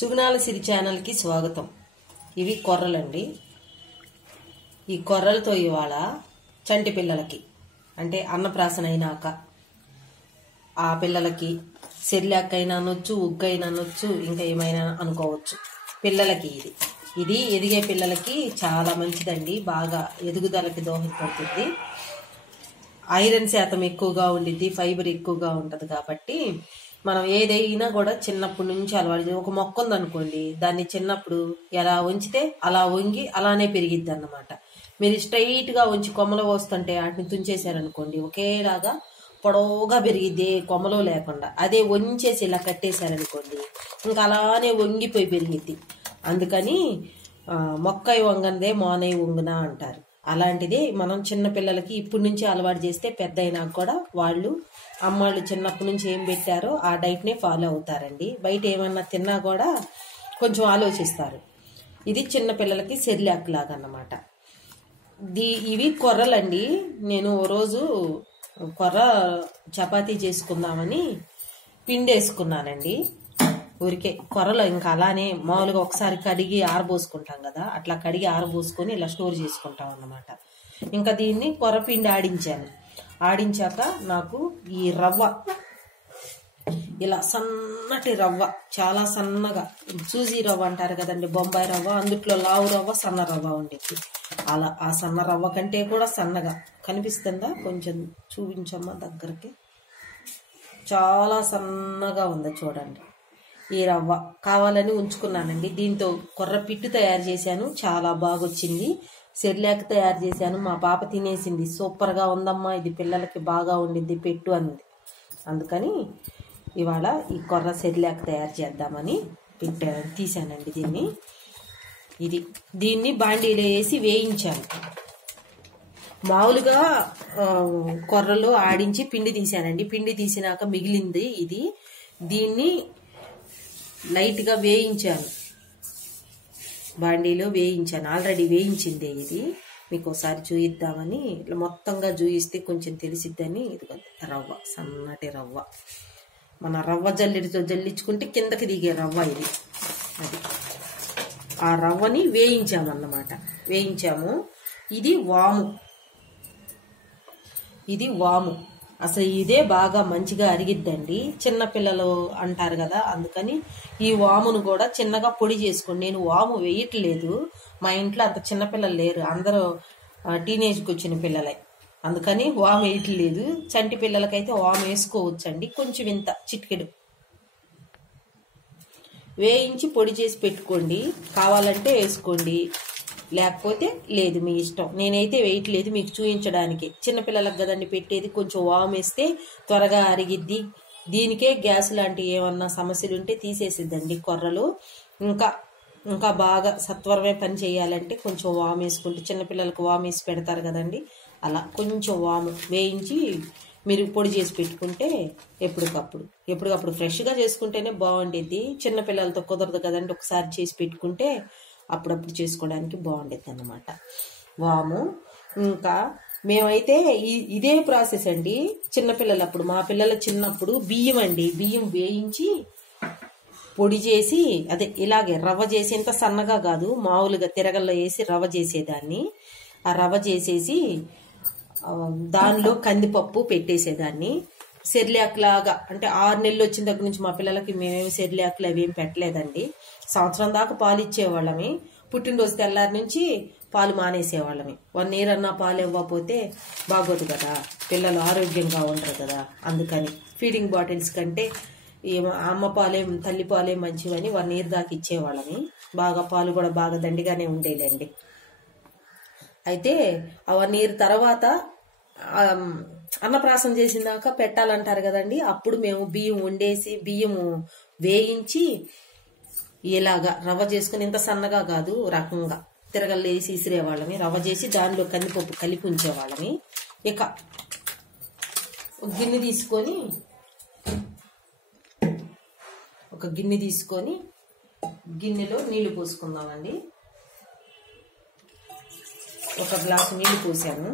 సుగుణాల సిరి ఛానల్కి స్వాగతం. ఇవి కొర్రలండి. ఈ కొర్రలతో ఇవాళ చంటి పిల్లలకి అంటే అన్నప్రాసన అయినాక ఆ పిల్లలకి సెర్లాక్ అయినా అనొచ్చు ఉగ్గైనా అనొచ్చు ఇంకా ఏమైనా అనుకోవచ్చు. పిల్లలకి ఇది. ఇది ఎదిగే పిల్లలకి చాలా మంచిదండి. బాగా ఎదుగుదలకి దోహదపడుతుంది. ఐరన్ శాతం ఎక్కువగా ఉండిద్ది ఫైబర్ ఎక్కువగా ఉంటది కాబట్టి మనం ఏదైనా కూడా చిన్నప్పటి నుంచి అలవాటు ఒక మొక్క ఉందనుకోండి దాన్ని చిన్నప్పుడు ఎలా ఉంచితే అలా వంగి అలానే పెరిగిద్ది అన్నమాట మీరు స్ట్రైట్గా ఉంచి కొమ్మలు పోస్తుంటే వాటిని తుంచేశారనుకోండి ఒకేలాగా పొడవుగా పెరిగిద్ది కొమ్మలో లేకుండా. అదే వంచేసి ఇలా కట్టేశారనుకోండి ఇంకా అలానే వంగిపోయి పెరిగిద్ది. అందుకని మొక్క మొక్కై వంగందే మోనై వంగునా అంటారు. అలాంటిది మనం చిన్న పిల్లలకి ఇప్పటి నుంచి అలవాటు చేస్తే పెద్ద అయినాక కూడా వాళ్ళు అమ్మాళ్ళు చిన్నప్పటి నుంచి ఏం పెట్టారో ఆ డైట్నే ఫాలో అవుతారండి. బయట ఏమన్నా తిన్నా కూడా కొంచెం ఆలోచిస్తారు. ఇది చిన్న పిల్లలకి సెరిలాక్ లాగా అన్నమాట దీ ఇవి కొర్రలండి. నేను ఓ రోజు కొర్ర చపాతీ చేసుకుందామని పిండి వేసుకున్నానండి ఊరికే కొరలో ఇంకా అలానే మామూలుగా ఒకసారి కడిగి ఆరబోసుకుంటాం కదా అట్లా కడిగి ఆరబోసుకొని ఇలా స్టోర్ చేసుకుంటాం అన్నమాట. ఇంకా దీన్ని కొరపిండి ఆడించాను. ఆడించాక నాకు ఈ రవ్వ ఇలా సన్నటి రవ్వ చాలా సన్నగా సూజీ రవ్వ అంటారు కదండి బొంబాయి రవ్వ అందుట్లో లావు రవ్వ సన్న రవ్వ ఉండేది. అలా ఆ సన్న రవ్వ కంటే కూడా సన్నగా కనిపిస్తుందా? కొంచెం చూపించమ్మా దగ్గరికి. చాలా సన్నగా ఉంది చూడండి. ఈ రవ్వ కావాలని ఉంచుకున్నానండి. దీంతో కొర్ర పిట్టు తయారు చేశాను. చాలా బాగా వచ్చింది సెర్లాక్ తయారు చేశాను. మా పాప తినేసింది. సూపర్గా ఉందమ్మా. ఇది పిల్లలకి బాగా ఉండిద్ది పెట్టు అంది. అందుకని ఇవాళ ఈ కొర్ర సెర్లాక్ తయారు చేద్దామని పెట్టా తీసానండి దీన్ని. ఇది దీన్ని బాండీలో వేసి వేయించాను. మామూలుగా కొర్రలో ఆడించి పిండి తీశానండి. పిండి తీసినాక మిగిలింది ఇది. దీన్ని లైట్గా వేయించాను. బాండీలో వేయించాను. ఆల్రెడీ వేయించిందే ఇది. మీకు ఒకసారి చూయిద్దామని ఇట్లా మొత్తంగా చూయిస్తే కొంచెం తెలిసిద్దని ఇది రవ్వ సన్నటి రవ్వ. మన రవ్వ జల్లితో జల్లించుకుంటే కిందకి దిగే రవ్వ ఇది. అది. ఆ రవ్వని వేయించామన్నమాట. వేయించాము. ఇది వాము. ఇది వాము. అసలు ఇదే బాగా మంచిగా అరిగిద్దండి. చిన్న పిల్లలు అంటారు కదా అందుకని ఈ వామును కూడా చిన్నగా పొడి చేసుకోండి. నేను వాము వేయట్లేదు. మా ఇంట్లో అంత చిన్నపిల్లలు లేరు. అందరూ టీనేజ్కి వచ్చిన పిల్లలే. అందుకని వాము వేయట్లేదు. చంటి పిల్లలకైతే వాము వేసుకోవచ్చండి. కొంచెం ఇంత చిటికెడు. వేయించి పొడి చేసి పెట్టుకోండి. కావాలంటే వేసుకోండి. లేకపోతే లేదు మీ ఇష్టం. నేనైతే వేయట్లేదు మీకు చూపించడానికి చిన్నపిల్లలకు కదండి పెట్టేది కొంచెం వామ్ వేస్తే త్వరగా అరిగిద్ది. దీనికే గ్యాస్ లాంటి ఏమన్నా సమస్యలు ఉంటే తీసేసిద్దండి కొర్రలు. ఇంకా ఇంకా బాగా సత్వరమే పని చేయాలంటే కొంచెం వామ్ వేసుకుంటే చిన్నపిల్లలకు వామ్ వేసి పెడతారు కదండి. అలా కొంచెం వాము వేయించి మీరు పొడి చేసి పెట్టుకుంటే ఎప్పటికప్పుడు ఎప్పటికప్పుడు ఫ్రెష్గా చేసుకుంటేనే బాగుండేది చిన్నపిల్లలతో కుదరదు కదండి ఒకసారి చేసి పెట్టుకుంటే అప్పుడప్పుడు చేసుకోవడానికి బాగుండేది అనమాట వాము ఇంకా మేమైతే ఇదే ప్రాసెస్ అండి. చిన్నపిల్లలు అప్పుడు మా పిల్లల చిన్నప్పుడు బియ్యం అండి. బియ్యం వేయించి పొడి చేసి అదే ఇలాగే రవ్వ చేసి ఇంత సన్నగా కాదు మామూలుగా తిరగల్లో వేసి రవ్వ చేసేదాన్ని. ఆ రవ్వ చేసేసి దానిలో కందిపప్పు పెట్టేసేదాన్ని. సెర్లాక్ లాగా అంటే ఆరు నెలలు వచ్చిన దగ్గర నుంచి మా పిల్లలకి మేమేమి సెర్లాక్లు అవి ఏం పెట్టలేదండి. సంవత్సరం దాకా పాలు ఇచ్చేవాళ్ళమి. పుట్టినరోజు తెల్లారి నుంచి పాలు మానేసేవాళ్ళమి. వన్ ఇయర్ అన్నా పాలు ఇవ్వకపోతే బాగోదు కదా. పిల్లలు ఆరోగ్యంగా ఉండరు కదా. అందుకని ఫీడింగ్ బాటిల్స్ కంటే అమ్మ పాలే తల్లి పాలే మంచివని వన్ ఇయర్ దాకా ఇచ్చేవాళ్ళమి. బాగా పాలు కూడా బాగా దండిగానే ఉండేదండి. అయితే ఆ వన్ ఇయర్ తర్వాత అన్నప్రాసం చేసిన పెట్టాలంటారు కదండి. అప్పుడు మేము బియ్యం వండేసి బియ్యము వేయించి ఇలాగా రవ్వ చేసుకుని ఇంత సన్నగా కాదు రకంగా తిరగల్లో వేసి ఇసిరేవాళ్ళమి రవ్వ చేసి దానిలో కందిపప్పు కలిపి ఉంచేవాళ్ళమి ఇక గిన్నె తీసుకొని ఒక గిన్నె తీసుకొని గిన్నెలో నీళ్ళు పోసుకుందామండి. ఒక గ్లాసు నీళ్ళు పోసాను.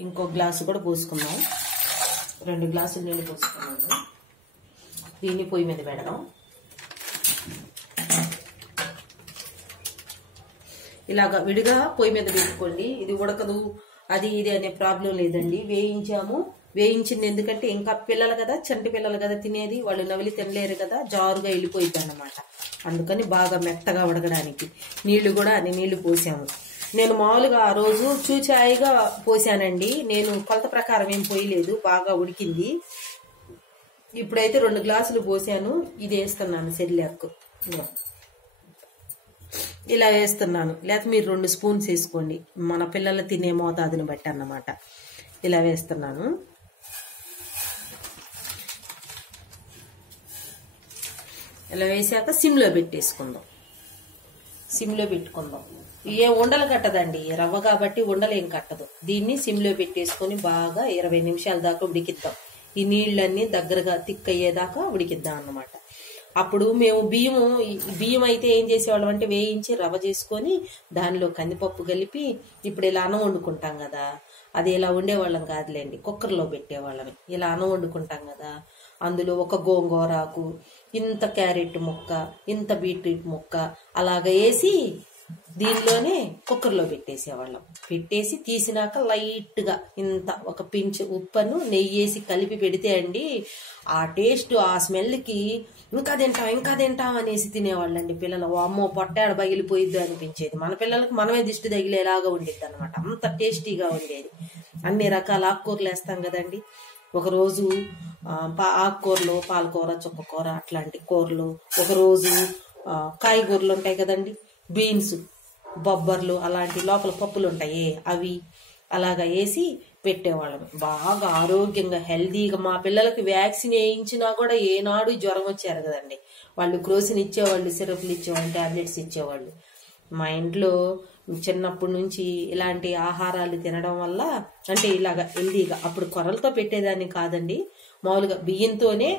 ఇంకో గ్లాసు కూడా పోసుకున్నాం. రెండు గ్లాసులు నీళ్ళు పోసుకున్నాను. దీన్ని పొయ్యి మీద పెడదాం. ఇలాగ విడిగా పొయ్యి మీద పెట్టుకోండి. ఇది ఉడకదు అది ఇది అనే ప్రాబ్లం లేదండి. వేయించాము. వేయించింది ఎందుకంటే ఇంకా పిల్లలు కదా చంటి పిల్లలు కదా తినేది. వాళ్ళు నవిలి తినలేరు కదా జారుగా వెళ్ళిపోయింది అన్నమాట. అందుకని బాగా మెత్తగా ఉడకడానికి. నీళ్ళు కూడా అన్ని నీళ్ళు పోసాము. నేను మామూలుగా ఆ రోజు చూచాయిగా పోసానండి. నేను కొలత ప్రకారం ఏం పోయలేదు బాగా ఉడికింది. ఇప్పుడైతే రెండు గ్లాసులు పోసాను. ఇది వేస్తున్నాను సెరిలాక్. ఇలా వేస్తున్నాను. లేకపోతే మీరు రెండు స్పూన్స్ వేసుకోండి. మన పిల్లలు తినే మోతాదుని బట్టి అన్నమాట. ఇలా వేస్తున్నాను. ఇలా వేసాక సిమ్లో పెట్టేసుకుందాం. సిమ్లో పెట్టుకుందాం. ఏ ఉండలు కట్టదండి. రవ్వ కాబట్టి ఉండలు ఏం కట్టదు. దీన్ని సిమ్లో పెట్టేసుకొని బాగా ఇరవై నిమిషాల దాకా ఉడికిద్దాం. ఈ నీళ్ళన్నీ దగ్గరగా తిక్ అయ్యేదాకా ఉడికిద్దాం అన్నమాట. అప్పుడు మేము బియ్యము బియ్యం అయితే ఏం చేసేవాళ్ళం అంటే వేయించి రవ్వ చేసుకొని దానిలో కందిపప్పు కలిపి ఇప్పుడు ఇలా అన్నం వండుకుంటాం కదా. అది ఇలా వండేవాళ్ళం కాదులేండి. కుక్కర్లో పెట్టేవాళ్ళం ఇలా అన్నం వండుకుంటాం కదా. అందులో ఒక గోంగూరాకు ఇంత క్యారెట్ ముక్క ఇంత బీట్రూట్ ముక్క అలాగ వేసి దీనిలోనే కుక్కర్లో పెట్టేసేవాళ్ళం. పెట్టేసి తీసినాక లైట్గా ఇంత ఒక పించ్ ఉప్పను నెయ్యి వేసి కలిపి పెడితే అండి ఆ టేస్ట్ ఆ స్మెల్కి ఇంకా తింటాం ఇంకా తింటాం అనేసి తినేవాళ్ళండి పిల్లలు. అమ్మో పొట్టాడ పగిలిపోయిద్దు అనిపించేది. మన పిల్లలకు మనమే దిష్టి తగిలేలాగా ఉండిద్ది అనమాట అంత టేస్టీగా ఉండేది. అన్ని రకాల ఆకుకూరలు వేస్తాం కదండి. ఒకరోజు పా- ఆకుకూరలు పాలకూర చుక్కకూర అట్లాంటి కూరలు. ఒకరోజు కాయగూరలు ఉంటాయి కదండి. బీన్స్ బొబ్బర్లు అలాంటి లోపల పప్పులు ఉంటాయి. అవి అలాగా వేసి పెట్టేవాళ్ళం. బాగా ఆరోగ్యంగా హెల్దీగా మా పిల్లలకి వ్యాక్సిన్ వేయించినా కూడా ఏనాడు జ్వరం వచ్చారు కదండి. వాళ్ళు క్రోసిన్ ఇచ్చేవాళ్ళు సిరప్లు ఇచ్చేవాళ్ళు టాబ్లెట్స్ ఇచ్చేవాళ్ళు. మా ఇంట్లో చిన్నప్పటి నుంచి ఇలాంటి ఆహారాలు తినడం వల్ల అంటే ఇలాగ హెల్దీగా అప్పుడు కొరలతో పెట్టేదాన్ని కాదండి. మామూలుగా బియ్యంతోనే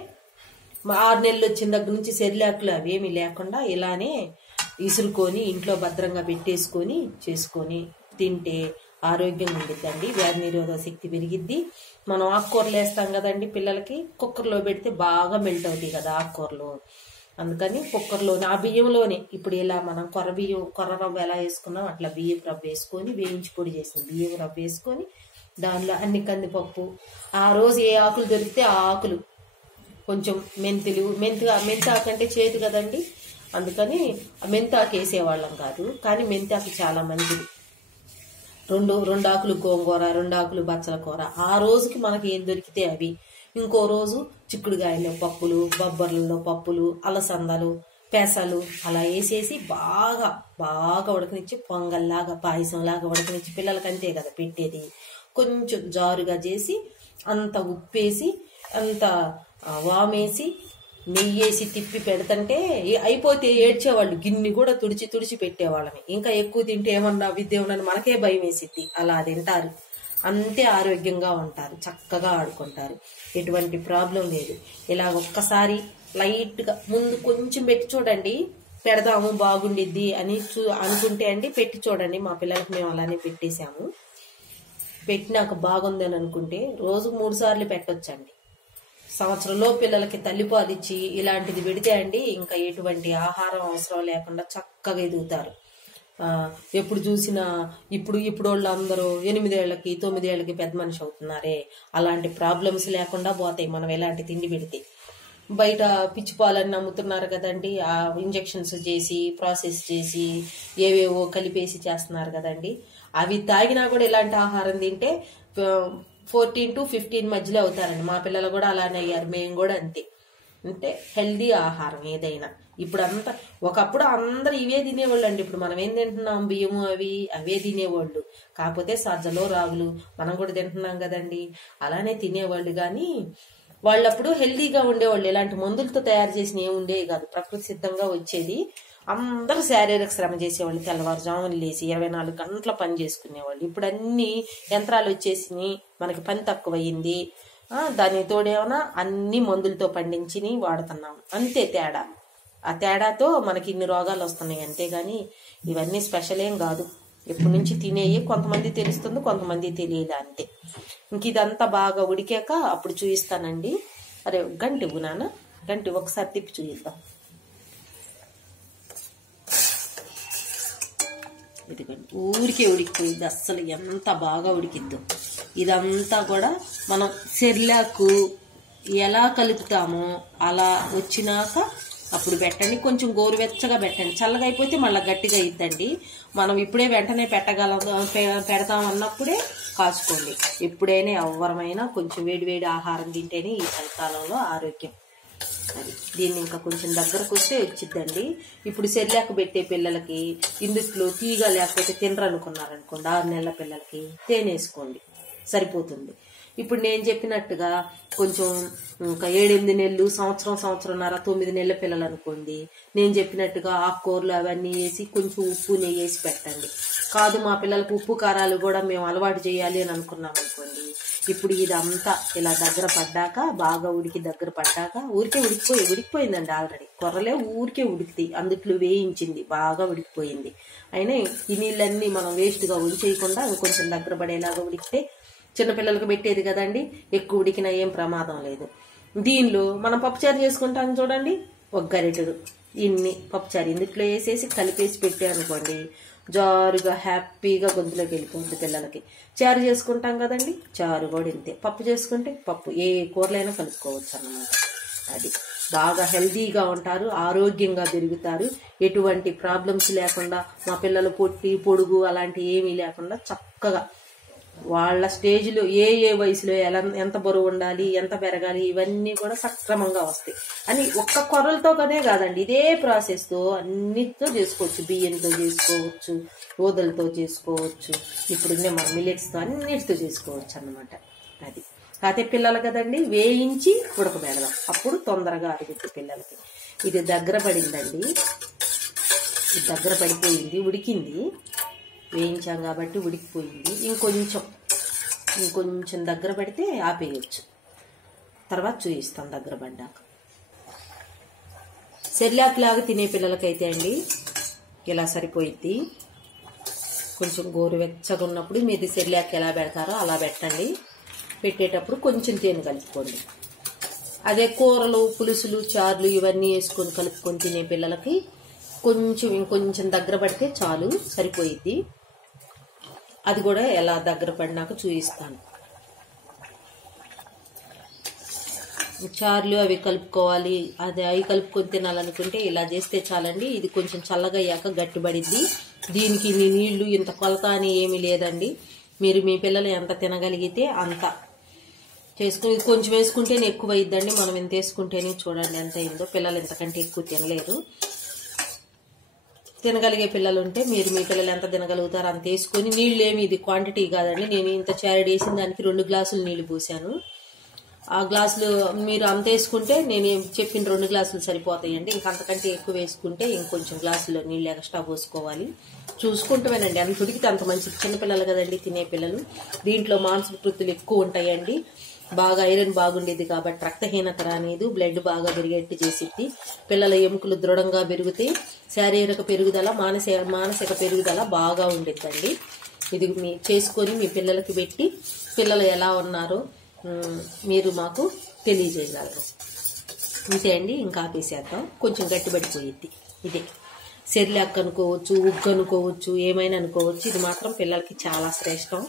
ఆరు నెలలు వచ్చిన దగ్గర నుంచి సెరిలాకులు అవేమీ లేకుండా ఇలానే ఇసురుకొని ఇంట్లో భద్రంగా పెట్టేసుకొని చేసుకొని తింటే ఆరోగ్యంగా ఉండిద్దండి. వ్యాధి నిరోధక శక్తి పెరిగిద్ది. మనం ఆకుకూరలు వేస్తాం కదండి పిల్లలకి కుక్కర్లో పెడితే బాగా మెల్ట్ అవుతాయి కదా ఆకుకూరలు. అందుకని కుక్కర్లోనే ఆ బియ్యంలోనే. ఇప్పుడు ఇలా మనం కొర్ర బియ్యం కొర్ర రవ్వ ఎలా వేసుకున్నాం అట్లా బియ్యం రవ్వ వేసుకొని వేయించి పొడి చేసిన బియ్యం రవ్వ వేసుకొని దానిలో అన్ని కందిపప్పు. ఆ రోజు ఏ ఆకులు దొరికితే ఆ ఆకులు. కొంచెం మెంతులు మెంతు మెంతాకంటే చేదు కదండి. అందుకని ఆ మెంతాకు వేసేవాళ్ళం కాదు. కానీ మెంతాకు చాలా మంచిది. రెండు రెండు ఆకులు గోంగూర రెండు ఆకులు బచ్చల కూర. ఆ రోజుకి మనకి ఏం దొరికితే అవి. ఇంకో రోజు చిక్కుడుగాయల్లో పప్పులు బొబ్బర్లలో పప్పులు అలసందలు పెసలు అలా వేసేసి బాగా బాగా ఉడకనిచ్చి పొంగల్లాగా పాయసంలాగా ఉడకనిచ్చి పిల్లలకి అంతే కదా పెట్టేది. కొంచెం జారుగా చేసి అంత ఉప్పేసి అంత వామేసి నెయ్యేసి తిప్పి పెడతంటే అయిపోతే ఏడ్చేవాళ్ళు. గిన్ని కూడా తుడిచి తుడిచి పెట్టేవాళ్ళని ఇంకా ఎక్కువ తింటే ఏమన్నా విద్యమని మనకే భయం వేసిద్ది. అలా తింటారు. అంతే ఆరోగ్యంగా ఉంటారు చక్కగా ఆడుకుంటారు. ఎటువంటి ప్రాబ్లం లేదు. ఇలా ఒక్కసారి లైట్గా ముందు కొంచెం పెట్టి చూడండి పెడదాము బాగుండిద్ది అని చూ అనుకుంటే అండి పెట్టి చూడండి. మా పిల్లలకు మేము అలానే పెట్టేశాము. పెట్టినాక బాగుందని అనుకుంటే రోజుకు మూడు సార్లు పెట్టొచ్చండి. సంవత్సరంలో పిల్లలకి తల్లిపాలు ఇలాంటిది పెడితే అండి ఇంకా ఎటువంటి ఆహారం అవసరం లేకుండా చక్కగా ఎదుగుతారు. ఎప్పుడు చూసినా ఇప్పుడు ఇప్పుడు వాళ్ళు అందరూ ఎనిమిదేళ్ళకి తొమ్మిదేళ్ళకి పెద్ద మనిషి అవుతున్నారే. అలాంటి ప్రాబ్లమ్స్ లేకుండా పోతాయి. మనం ఎలాంటి తిండి పెడితే. బయట పిచ్చి పాలన్నీ అమ్ముతున్నారు కదండి. ఆ ఇంజెక్షన్స్ చేసి ప్రాసెస్ చేసి ఏవేవో కలిపేసి చేస్తున్నారు కదండి. అవి తాగినా కూడా ఇలాంటి ఆహారం తింటే ఫోర్టీన్ టు ఫిఫ్టీన్ మధ్యలో అవుతారండి. మా పిల్లలు కూడా అలానే అయ్యారు. మేము కూడా అంతే. అంటే హెల్దీ ఆహారం ఏదైనా. ఇప్పుడు అంతా ఒకప్పుడు అందరు ఇవే తినేవాళ్ళు అండి ఇప్పుడు మనం ఏం తింటున్నాం? బియ్యము అవి అవే తినేవాళ్ళు. కాకపోతే సజ్జలో రాగులు మనం కూడా తింటున్నాం కదండి. అలానే తినేవాళ్ళు. కానీ వాళ్ళప్పుడు హెల్దీగా ఉండేవాళ్ళు. ఇలాంటి మందులతో తయారు చేసిన ఏమి ఉండేవి కాదు. ప్రకృతి సిద్ధంగా వచ్చేది. అందరూ శారీరక శ్రమ చేసేవాళ్ళు. తెల్లవారుజామున లేచి ఇరవై నాలుగు గంటల పని చేసుకునేవాళ్ళు. ఇప్పుడు అన్ని యంత్రాలు వచ్చేసినాయి. మనకి పని తక్కువయింది. దాని దానికి తోడేమన్నా అన్ని మందులతో పండించి వాడుతున్నాం. అంతే తేడా. ఆ తేడాతో మనకి ఇన్ని రోగాలు వస్తున్నాయి అంతేగాని ఇవన్నీ స్పెషల్ ఏం కాదు. ఎప్పటి నుంచి తినేయి కొంతమంది తెలుస్తుంది కొంతమంది తెలియదు అంతే. ఇంక ఇదంతా బాగా ఉడికాక అప్పుడు చూపిస్తానండి అరే గంట ఇవ్వు నాన్న. రండి ఒకసారి తిప్పి చూపిద్దాం ఇదిగోండి. ఊరికే ఉడికిపోయింది. అస్సలు ఎంత బాగా ఉడికిద్దో. ఇదంతా కూడా మనం సెర్లాకు ఎలా కలుపుతామో అలా వచ్చినాక అప్పుడు పెట్టండి. కొంచెం గోరువెచ్చగా పెట్టండి. చల్లగా అయిపోతే మళ్ళీ గట్టిగా ఇద్దండి మనం ఇప్పుడే వెంటనే పెట్టగలం పె- పెడతాం అన్నప్పుడే కాచుకోండి. ఎప్పుడైనా ఎవరమైనా కొంచెం వేడి వేడి ఆహారం తింటేనే ఈ చలికాలంలో ఆరోగ్యం. అది దీన్ని ఇంకా కొంచెం దగ్గరకు వస్తే వచ్చిద్దండి. ఇప్పుడు సెర్లాక్ పెట్టే పిల్లలకి ఇందుట్లో తీగ లేకపోతే తినరనుకున్నారనుకోండి ఆరు నెలల పిల్లలకి తేనె వేసుకోండి సరిపోతుంది. ఇప్పుడు నేను చెప్పినట్టుగా కొంచెం ఇంకా ఏడెనిమిది నెలలు సంవత్సరం సంవత్సరంన్నర తొమ్మిది నెలల పిల్లలు అనుకోండి నేను చెప్పినట్టుగా ఆకుకూరలు అవన్నీ వేసి కొంచెం ఉప్పు నెయ్యి వేసి పెట్టండి. కాదు మా పిల్లలకు ఉప్పు కారాలు కూడా మేము అలవాటు చేయాలి అని అనుకున్నాం అనుకోండి ఇప్పుడు ఇదంతా ఇలా దగ్గర పడ్డాక బాగా ఉడికి దగ్గర పడ్డాక ఊరికే ఉడికిపోయి ఉడికిపోయిందండి ఆల్రెడీ. కొర్రలే ఊరికే ఉడికి అందుట్లో వేయించింది బాగా ఉడికిపోయింది. అయినా ఈ నీళ్ళన్నీ మనం వేస్ట్గా ఉడిచేయకుండా కొంచెం దగ్గర పడేలాగా ఉడికితే చిన్నపిల్లలకు పెట్టేది కదండి. ఎక్కువ ఉడికినా ఏం ప్రమాదం లేదు. దీనిలో మనం పప్పుచారు చేసుకుంటాం చూడండి. ఒక గరిటెడు. ఇన్ని పప్పుచారు ఇందుట్లో వేసేసి కలిపేసి పెట్టారనుకోండి జారుగా హ్యాపీగా గొంతులోకి వెళ్ళిపోతుంది పిల్లలకి. చారు చేసుకుంటాం కదండి. చారు కూడా ఇంతే. పప్పు చేసుకుంటే పప్పు. ఏ కూరలైనా కలుపుకోవచ్చు అన్నమాట. అది బాగా హెల్దీగా ఉంటారు ఆరోగ్యంగా పెరుగుతారు ఎటువంటి ప్రాబ్లమ్స్ లేకుండా మా పిల్లలు పొట్టి పొడుగు అలాంటి ఏమీ లేకుండా చక్కగా వాళ్ళ స్టేజ్లో ఏ ఏ వయసులో ఎలా ఎంత బరువు ఉండాలి ఎంత పెరగాలి ఇవన్నీ కూడా సక్రమంగా వస్తాయి. అని ఒక్క కొరలతో కనే కాదండి ఇదే ప్రాసెస్తో అన్నిటితో చేసుకోవచ్చు. బియ్యంతో చేసుకోవచ్చు ఊదలతో చేసుకోవచ్చు ఇప్పుడు మన మిలెట్స్తో అన్నిటితో చేసుకోవచ్చు అన్నమాట. అది. కాకపోతే పిల్లలు కదండి వేయించి ఉడకబెడదాం అప్పుడు తొందరగా అరుగుద్ది పిల్లలకి. ఇది దగ్గర పడిందండి. ఇది దగ్గర పడిపోయింది ఉడికింది. వేయించాం కాబట్టి ఉడికిపోయింది. ఇంకొంచెం ఇంకొంచెం దగ్గర పడితే ఆపేయచ్చు. తర్వాత చూపిస్తాం దగ్గర పడ్డాక. సెర్లాక్ లాగా తినే పిల్లలకైతే అండి ఇలా సరిపోయిద్ది. కొంచెం గోరువెచ్చగా ఉన్నప్పుడు మీది సెర్లాక్ ఎలా పెడతారో అలా పెట్టండి. పెట్టేటప్పుడు కొంచెం తేనె కలుపుకోండి. అదే కూరలు పులుసులు చారులు ఇవన్నీ వేసుకొని కలుపుకొని తినే పిల్లలకి కొంచెం ఇంకొంచెం దగ్గర పడితే చాలు సరిపోయిద్ది. అది కూడా ఎలా దగ్గర పడినాక చూపిస్తాను. చారులు అవి కలుపుకోవాలి. అది అవి కలుపుకొని తినాలనుకుంటే ఇలా చేస్తే చాలండి. ఇది కొంచెం చల్లగా అయ్యాక గట్టిపడిద్ది. దీనికి ఇన్ని నీళ్ళు ఇంత కొలత అని ఏమీ లేదండి. మీరు మీ పిల్లలు ఎంత తినగలిగితే అంత. చేసుకుని ఇది కొంచెం వేసుకుంటేనే ఎక్కువ అయ్యిద్దండి మనం ఎంత వేసుకుంటేనే చూడండి ఎంత అయిందో. పిల్లలు ఇంతకంటే ఎక్కువ తినలేరు. తినగలిగే పిల్లలు ఉంటే మీరు మీ పిల్లలు ఎంత తినగలుగుతారో అంత వేసుకొని నీళ్ళు ఏమి ఇది క్వాంటిటీ కాదండి. నేను ఇంత చారెడ్ వేసిన దానికి రెండు గ్లాసులు నీళ్ళు పోసాను. ఆ గ్లాసులు మీరు అంత వేసుకుంటే నేను చెప్పిన రెండు గ్లాసులు సరిపోతాయండి. ఇంక అంతకంటే ఎక్కువ వేసుకుంటే ఇంకొంచెం గ్లాసులో నీళ్ళు ఎక్స్ట్రా పోసుకోవాలి. చూసుకుంటామేనండి అవి ఉడికితే అంత మంచి చిన్నపిల్లలు కదండి తినే పిల్లలు. దీంట్లో మాంసకృతులు ఎక్కువ ఉంటాయండి. బాగా ఐరన్ బాగుండేది కాబట్టి రక్తహీనత రానేది బ్లడ్ బాగా పెరిగేట్టు చేసిద్ది. పిల్లల ఎముకలు దృఢంగా పెరుగుతాయి శారీరక పెరుగుదల మానసిక మానసిక పెరుగుదల బాగా ఉండిద్దండి ఇది మీ చేసుకొని మీ పిల్లలకి పెట్టి పిల్లలు ఎలా ఉన్నారో మీరు మాకు తెలియజేయగలరు. అంతే అండి ఇంకా ఆపేసేద్దాం. కొంచెం గట్టిపడిపోయిద్ది. ఇదే. సెర్లాక్ అనుకోవచ్చు ఉగ్గు అనుకోవచ్చు ఏమైనా అనుకోవచ్చు. ఇది మాత్రం పిల్లలకి చాలా శ్రేష్టం.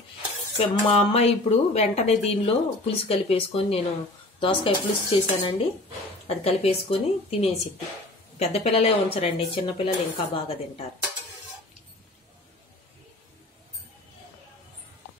మా అమ్మాయి ఇప్పుడు వెంటనే దీనిలో పులుసు కలిపేసుకొని నేను దోసకాయ పులుసు చేశానండి. అది కలిపేసుకొని తినేసిద్ది పెద్ద పిల్లలే ఉంచరండి చిన్నపిల్లలు ఇంకా బాగా తింటారు.